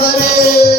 हरे